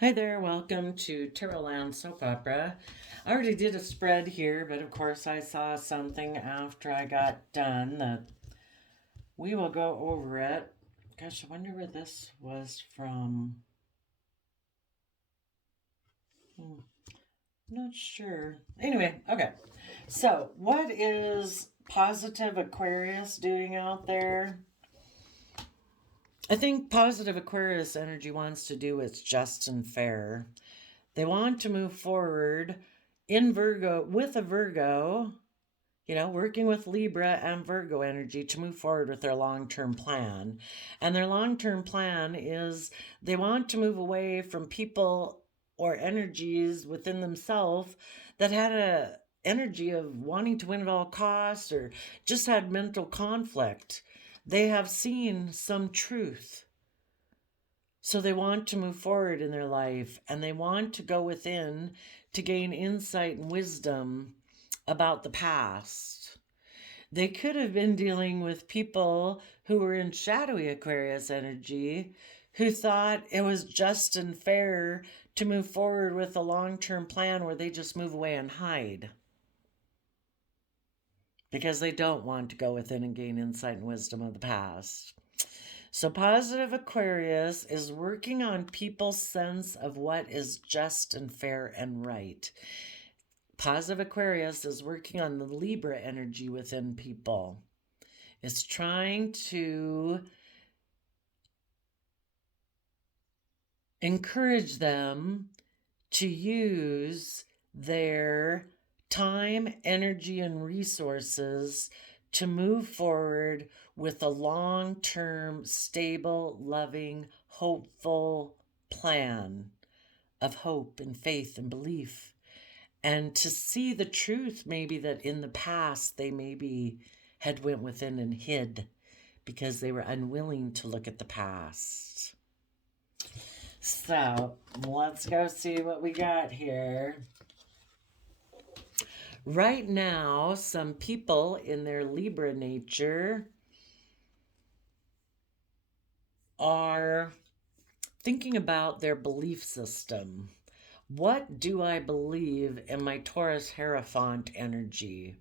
Hi there, welcome to Tarotland Soap Opera. I already did a spread here, but of course I saw something after I got done that we will go over it. Gosh, I wonder where this was from. Not sure. Anyway, okay. So, what is positive Aquarius doing out there? I think positive Aquarius energy wants to do what's just and fair. They want to move forward in Virgo with a Virgo, working with Libra and Virgo energy to move forward with their long term plan. And their long term plan is they want to move away from people or energies within themselves that had a energy of wanting to win at all costs or just had mental conflict. They have seen some truth, so they want to move forward in their life and they want to go within to gain insight and wisdom about the past. They could have been dealing with people who were in shadowy Aquarius energy who thought it was just and fair to move forward with a long-term plan where they just move away and hide because they don't want to go within and gain insight and wisdom of the past. So, positive Aquarius is working on people's sense of what is just and fair and right. Positive Aquarius is working on the Libra energy within people. It's trying to encourage them to use their time, energy, and resources to move forward with a long-term, stable, loving, hopeful plan of hope and faith and belief. And to see the truth maybe that in the past they maybe had went within and hid because they were unwilling to look at the past. So let's go see what we got here. Right now, some people in their Libra nature are thinking about their belief system. What do I believe in my Taurus Hierophant energy?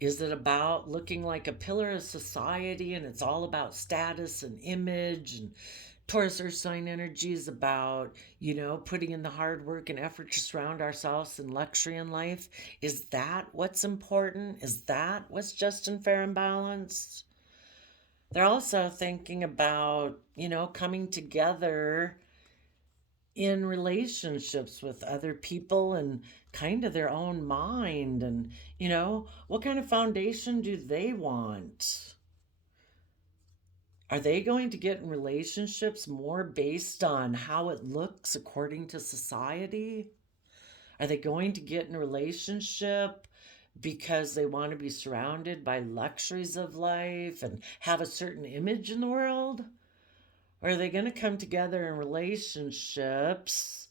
Is it about looking like a pillar of society and it's all about status and image? And Taurus Earth sign energy is about, putting in the hard work and effort to surround ourselves in luxury in life. Is that what's important? Is that what's just and fair and balanced? They're also thinking about, coming together in relationships with other people and kind of their own mind. And, what kind of foundation do they want? Are they going to get in relationships more based on how it looks according to society? Are they going to get in a relationship because they want to be surrounded by luxuries of life and have a certain image in the world? Or are they going to come together in relationships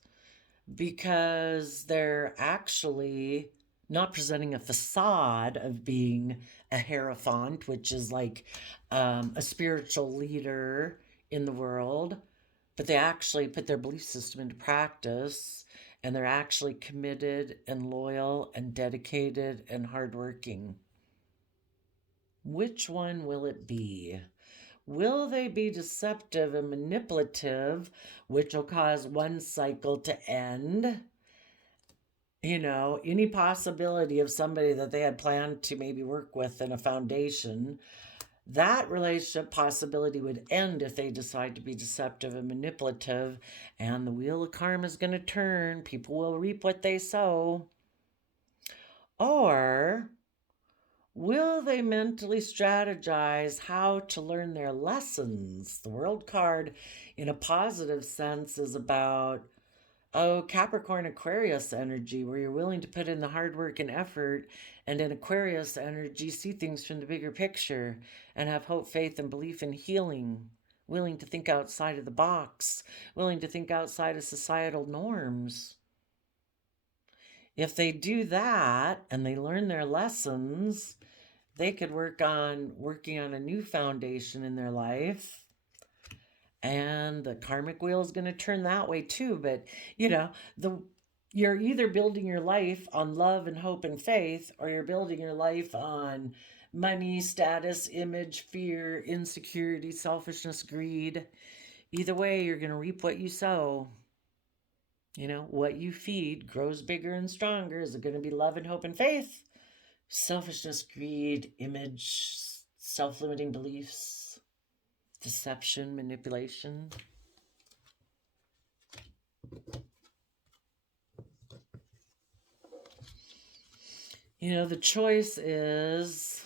because they're actually not presenting a facade of being a hierophant, which is like a spiritual leader in the world, but they actually put their belief system into practice and they're actually committed and loyal and dedicated and hardworking? Which one will it be? Will they be deceptive and manipulative, which will cause one cycle to end? Any possibility of somebody that they had planned to maybe work with in a foundation, that relationship possibility would end if they decide to be deceptive and manipulative, and the wheel of karma is going to turn. People will reap what they sow. Or will they mentally strategize how to learn their lessons? The World card, in a positive sense, is about, Capricorn Aquarius energy, where you're willing to put in the hard work and effort, and in Aquarius energy, see things from the bigger picture and have hope, faith, and belief in healing, willing to think outside of the box, willing to think outside of societal norms. If they do that and they learn their lessons, they could working on a new foundation in their life. And the karmic wheel is going to turn that way too. But, you know, the you're either building your life on love and hope and faith, or you're building your life on money, status, image, fear, insecurity, selfishness, greed. Either way, you're going to reap what you sow. You know, what you feed grows bigger and stronger. Is it going to be love and hope and faith? Selfishness, greed, image, self limiting beliefs, deception, manipulation. You know, the choice is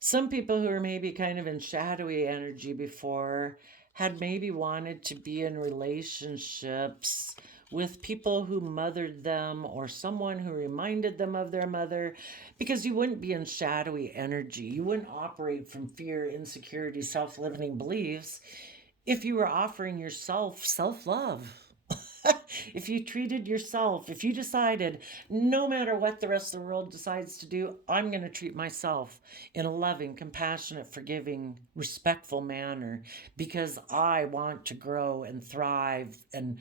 some people who are maybe kind of in shadowy energy before had maybe wanted to be in relationships with people who mothered them or someone who reminded them of their mother, because you wouldn't be in shadowy energy. You wouldn't operate from fear, insecurity, self limiting beliefs if you were offering yourself self love. If you treated yourself, if you decided, no matter what the rest of the world decides to do, I'm going to treat myself in a loving, compassionate, forgiving, respectful manner because I want to grow and thrive and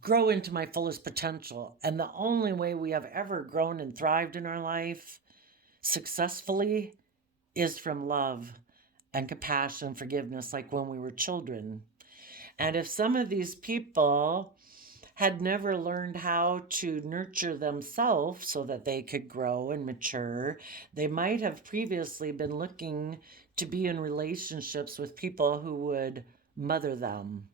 grow into my fullest potential. And the only way we have ever grown and thrived in our life successfully is from love and compassion, forgiveness, like when we were children. And if some of these people had never learned how to nurture themselves so that they could grow and mature, they might have previously been looking to be in relationships with people who would mother them.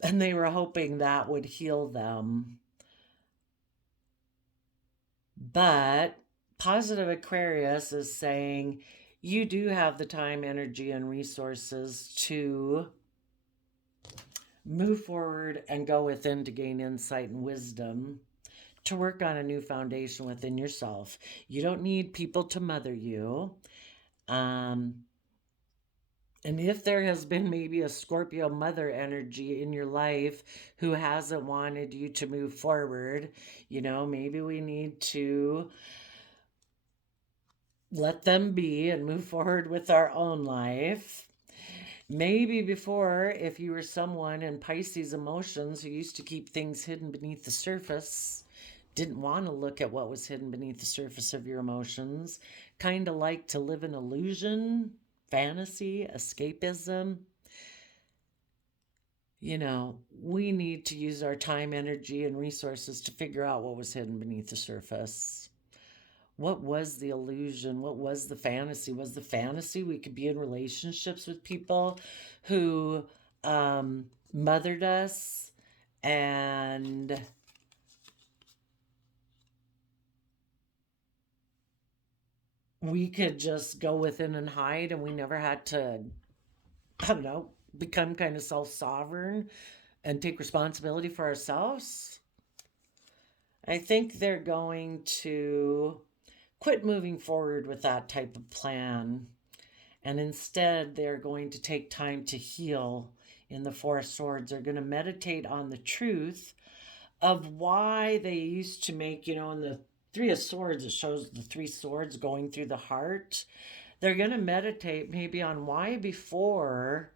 And they were hoping that would heal them. But positive Aquarius is saying you do have the time, energy, and resources to move forward and go within to gain insight and wisdom, to work on a new foundation within yourself. You don't need people to mother you. And if there has been maybe a Scorpio mother energy in your life who hasn't wanted you to move forward, you know, maybe we need to let them be and move forward with our own life. Maybe before, if you were someone in Pisces emotions who used to keep things hidden beneath the surface, didn't want to look at what was hidden beneath the surface of your emotions, kind of like to live in illusion, fantasy, escapism. You know, we need to use our time, energy, and resources to figure out what was hidden beneath the surface. What was the illusion? What was the fantasy? Was the fantasy we could be in relationships with people who mothered us and we could just go within and hide and we never had to, I don't know, become kind of self sovereign and take responsibility for ourselves? I think they're going to quit moving forward with that type of plan. And instead, they're going to take time to heal in the Four of Swords. They're going to meditate on the truth of why they used to make, you know, in the Three of Swords, it shows the three swords going through the heart. They're going to meditate maybe on why before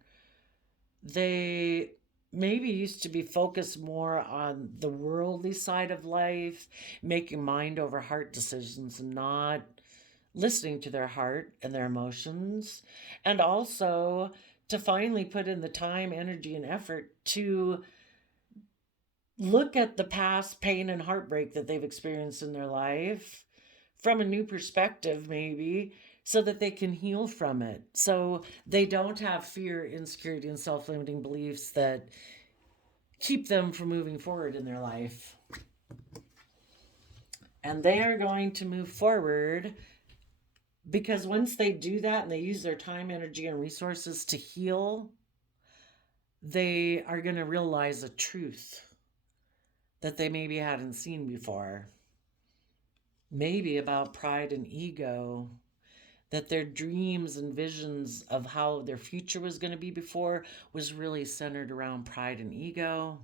they maybe used to be focused more on the worldly side of life, making mind over heart decisions and not listening to their heart and their emotions, and also to finally put in the time, energy, and effort to look at the past pain and heartbreak that they've experienced in their life from a new perspective, maybe, so that they can heal from it. So they don't have fear, insecurity, and self limiting beliefs that keep them from moving forward in their life. And they are going to move forward because once they do that and they use their time, energy, and resources to heal, they are going to realize a truth that they maybe hadn't seen before. Maybe about pride and ego, that their dreams and visions of how their future was going to be before was really centered around pride and ego.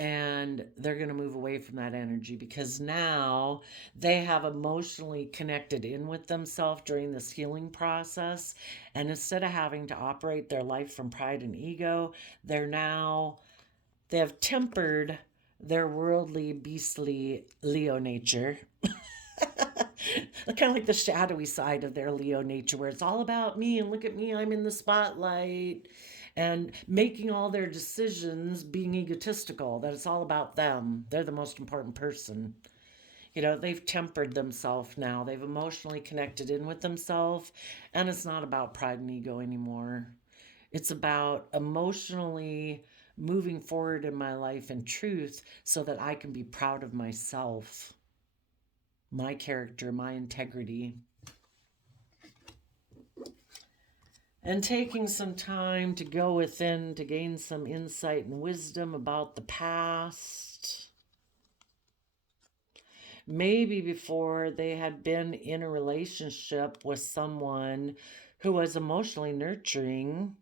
and they're going to move away from that energy because now they have emotionally connected in with themselves during this healing process. And instead of having to operate their life from pride and ego, they have tempered their worldly, beastly Leo nature. Kind of like the shadowy side of their Leo nature, where it's all about me and look at me, I'm in the spotlight, and making all their decisions being egotistical, that it's all about them. They're the most important person. They've tempered themselves now. They've emotionally connected in with themselves, and it's not about pride and ego anymore. It's about emotionally moving forward in my life in truth so that I can be proud of myself, my character, my integrity. And taking some time to go within to gain some insight and wisdom about the past. Maybe before they had been in a relationship with someone who was emotionally nurturing,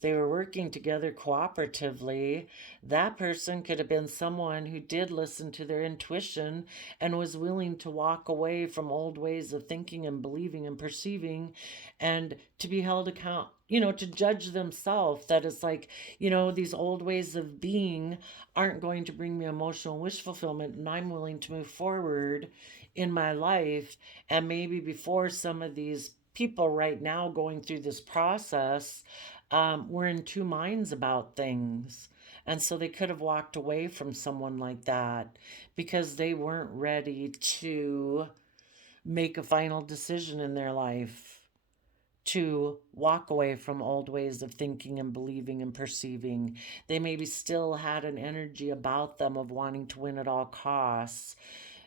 they were working together cooperatively. That person could have been someone who did listen to their intuition and was willing to walk away from old ways of thinking and believing and perceiving, and to be held account, to judge themselves that it's like, these old ways of being aren't going to bring me emotional wish fulfillment, and I'm willing to move forward in my life. And maybe before, some of these people right now going through this process were in two minds about things. And so they could have walked away from someone like that because they weren't ready to make a final decision in their life, to walk away from old ways of thinking and believing and perceiving. They maybe still had an energy about them of wanting to win at all costs.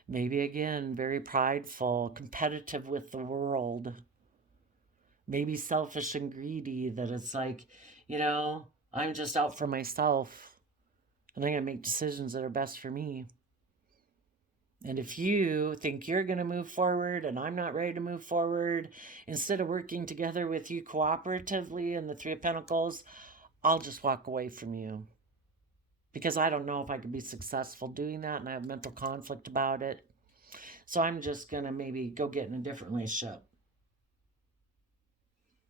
Maybe again, very prideful, competitive with the world. Maybe selfish and greedy, that it's like, I'm just out for myself and I'm going to make decisions that are best for me. And if you think you're going to move forward and I'm not ready to move forward, instead of working together with you cooperatively in the Three of Pentacles, I'll just walk away from you because I don't know if I could be successful doing that, and I have mental conflict about it. So I'm just going to maybe go get in a different relationship.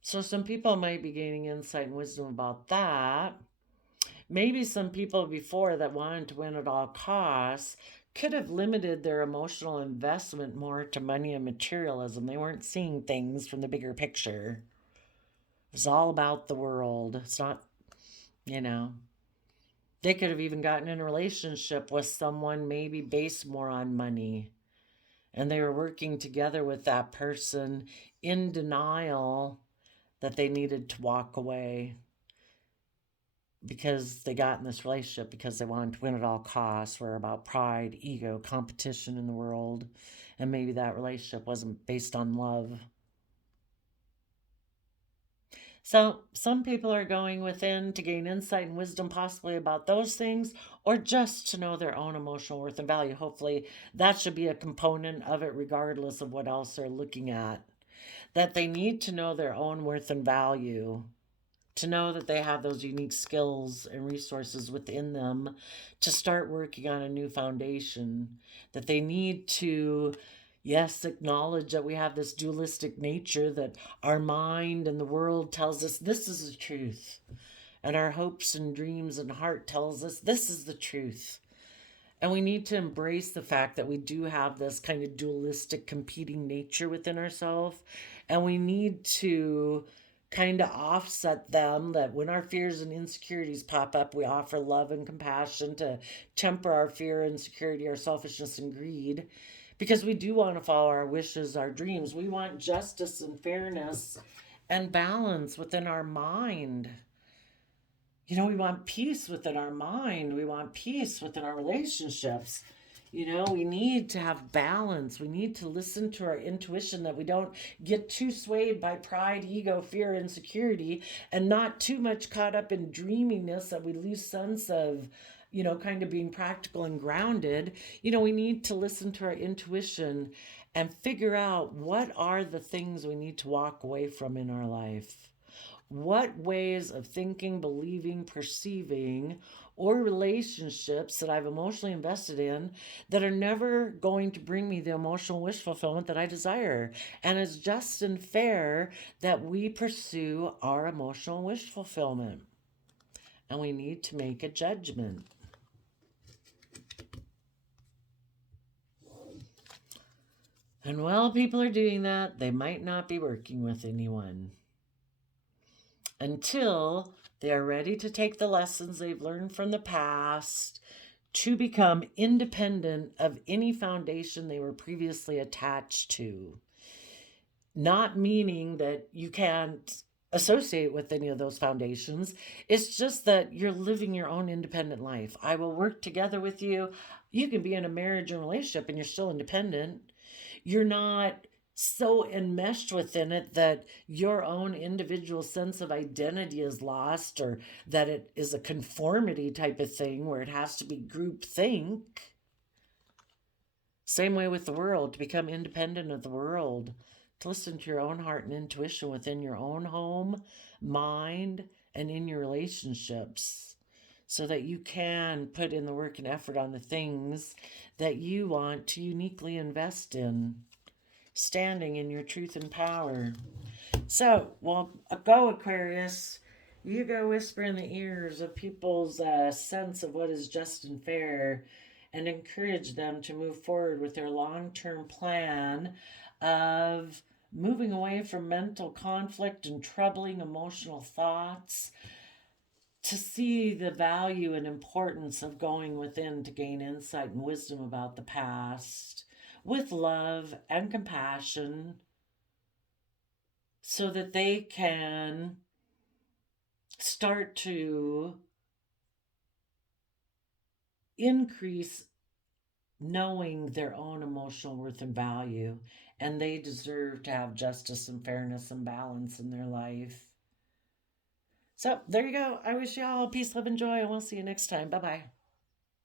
So some people might be gaining insight and wisdom about that. Maybe some people before that wanted to win at all costs could have limited their emotional investment more to money and materialism. They weren't seeing things from the bigger picture. It's all about the world. It's not, they could have even gotten in a relationship with someone maybe based more on money. And they were working together with that person in denial that they needed to walk away because they got in this relationship because they wanted to win at all costs, were about pride, ego, competition in the world, and maybe that relationship wasn't based on love. So some people are going within to gain insight and wisdom possibly about those things, or just to know their own emotional worth and value. Hopefully that should be a component of it regardless of what else they're looking at. That they need to know their own worth and value, to know that they have those unique skills and resources within them to start working on a new foundation. That they need to, yes, acknowledge that we have this dualistic nature, that our mind and the world tells us this is the truth, and our hopes and dreams and heart tells us this is the truth. And we need to embrace the fact that we do have this kind of dualistic competing nature within ourselves. And we need to kind of offset them, that when our fears and insecurities pop up, we offer love and compassion to temper our fear, insecurity, our selfishness and greed. Because we do want to follow our wishes, our dreams. We want justice and fairness and balance within our mind. We want peace within our mind. We want peace within our relationships. We need to have balance. We need to listen to our intuition, that we don't get too swayed by pride, ego, fear, insecurity, and not too much caught up in dreaminess that we lose sense of, kind of being practical and grounded. We need to listen to our intuition and figure out what are the things we need to walk away from in our life. What ways of thinking, believing, perceiving, or relationships that I've emotionally invested in that are never going to bring me the emotional wish fulfillment that I desire. And it's just and fair that we pursue our emotional wish fulfillment. And we need to make a judgment. And while people are doing that, they might not be working with anyone until they are ready to take the lessons they've learned from the past to become independent of any foundation they were previously attached to. Not meaning that you can't associate with any of those foundations. It's just that you're living your own independent life. I will work together with you. You can be in a marriage and relationship and you're still independent. You're not so enmeshed within it that your own individual sense of identity is lost, or that it is a conformity type of thing where it has to be group think. Same way with the world, to become independent of the world, to listen to your own heart and intuition within your own home, mind, and in your relationships, so that you can put in the work and effort on the things that you want to uniquely invest in, standing in your truth and power. So, well, go Aquarius. You go whisper in the ears of people's sense of what is just and fair, and encourage them to move forward with their long-term plan of moving away from mental conflict and troubling emotional thoughts, to see the value and importance of going within to gain insight and wisdom about the past with love and compassion, so that they can start to increase knowing their own emotional worth and value, and they deserve to have justice and fairness and balance in their life. So there you go. I wish you all peace, love, and joy, and we'll see you next time. Bye bye.